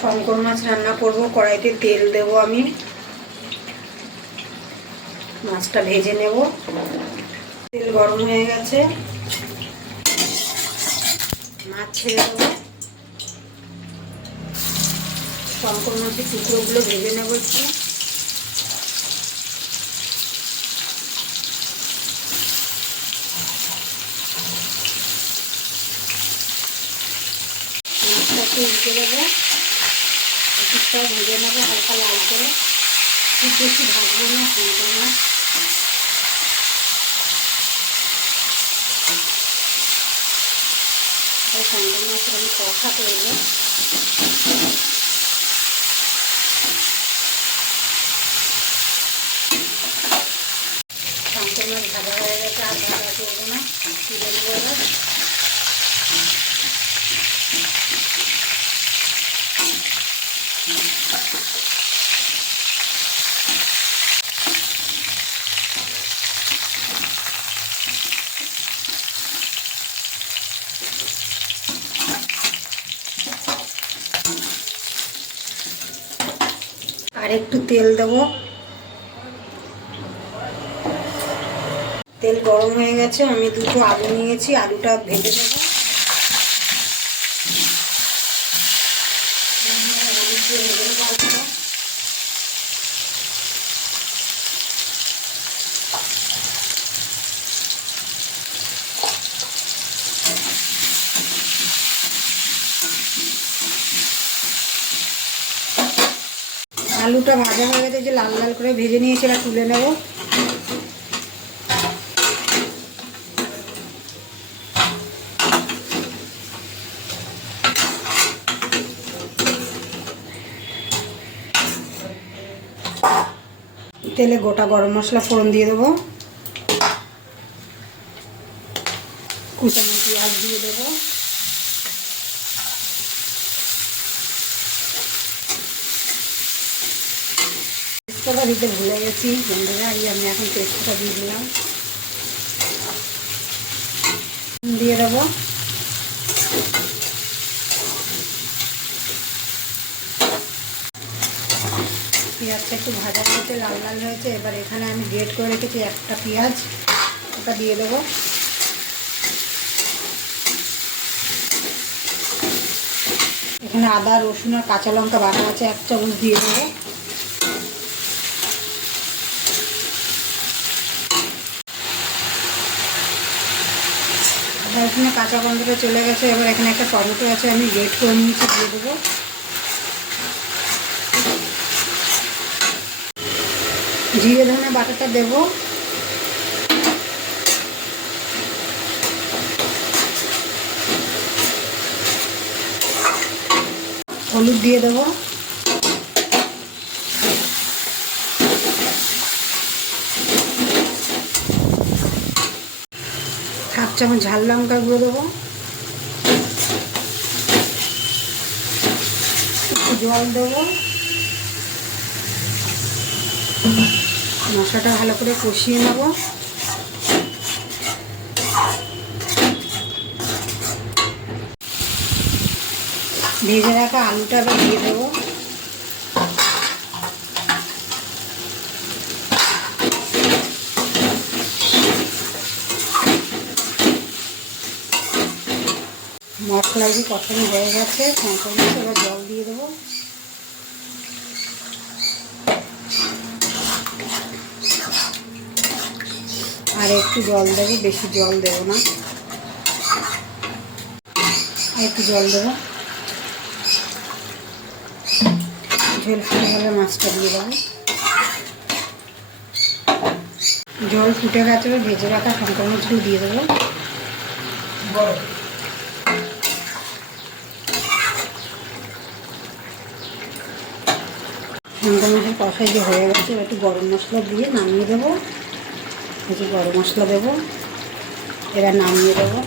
শঙ্কর মাছ রান্না করব। কড়াইতে তেল দেব, আমি মাছটা ভেজে নেব। তেল গরম হয়ে গেছে, মাছ ছেড়ে দেবো। শঙ্কর মাছের টুকরোগুলো ভেজে নেব একটু। মাছটা একটু উল্টে দেবো, কিছুটা ভেজে নেবো হালকা লাল করে। খুব বেশি ভাজবো না শঙ্কর মাছ। শঙ্কর মাছের আমি কষা করবো। শঙ্কর মাছ ভাজা হয়ে গেছে, আর ভাজা করবো না, তুলে দেবো এবার। আর একটু তেল দেবো। তেল গরম হয়ে গেছে, আমি দুটো আলু নিয়েছি, আলুটা ভেজে নেব। আলুটা ভাজা হয়ে গেছে, যে লাল লাল করে ভেজে নিয়েছি, এটা তুলে নেব। তেলে গোটা গরম মশলা ফোড়ন দিয়ে দেবো, কুচানো পেঁয়াজ দিয়ে দেবো, তেজপাতা দিতে ভুলে গেছি বন্ধুরা, আমি এখন তেজপাতা দিয়ে দিলাম, দিয়ে দেবো। পেঁয়াজটা একটু ভাজা হয়েছে, লাল লাল হয়েছে। এবার এখানে আমি গ্রেট করে রেখেছি একটা পেঁয়াজ, ওটা দিয়ে দেবো। এখানে আদা রসুন আর কাঁচা লঙ্কা বাটা আছে, 1 চামচ দিয়ে দেবো। আদা রসুনের কাঁচা গন্ধটা চলে গেছে। এবার এখানে একটা টমেটো আছে, আমি গ্রেট করে নিয়েছি, দিয়ে দেবো। জিরে ধনে বাটাটা দেবো, হলুদ দিয়ে দেবো, 1 চামচ ঝাল লঙ্কার গুঁড়ো দেবো, একটু জল দেবো। মশলাটা ভালো করে কষিয়ে নেব। ভেজে রাখা আলুটা এবার দিয়ে দেবো। মশলা যে কষানো হয়ে গেছে, এবার জল দিয়ে দেবো। আর একটু জল দেবো, বেশি জল দেবো না, একটু জল দেবো। ঝোল ফুটে গেলে মাছটা দিয়ে দেবো। জল ফুটে গেছে, ভেজে রাখা শঙ্কর মাছগুলো দিয়ে দেবো। শঙ্কর মাছের কষাই যে হয়ে গেছে, একটু গরম মশলা দিয়ে নামিয়ে দেবো। গরম মশলা দেবো, এবার নামিয়ে দেবো।